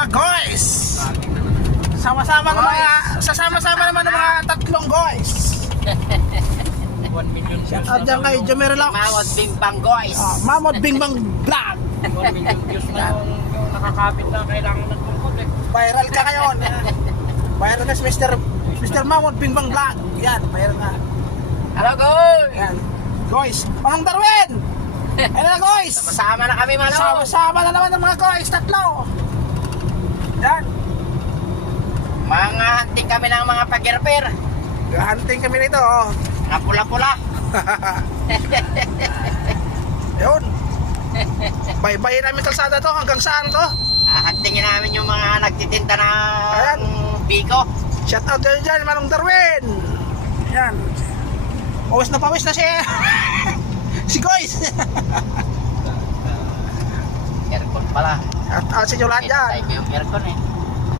mga guys. Sama-sama ng mga, sasama-sama naman ng mga tatlong guys. 1 million views Shout out dyan kay Jommy Relax. Mamot Bimbang guys. Mamot Bingbang Vlog. 1 million views na yung nakakapit na kailangan ng tungkol eh. Viral ka ngayon. Viral ka si Mr. Mamot Bingbang Vlog. Yan, viral ka. Hello guys. Yan. Guys, Manong Darwin! Ayun na guys! Sama na kami Manong. Sama-sama na naman ng mga guys, tatlo. Yan. Mga hunting kami ng mga pagirpir. Hunting kami nito, oh. Na pula-pula. Yun. Baybayin namin kalsada to, hanggang saan to? Huntingin namin yung mga nagtitinda Ayan. ng biko. Shout out dyan, Manong Darwin! Yan. Pawis na si... si guys! Aircon pala. At si Yolanda dyan. Tayo yung aircon eh.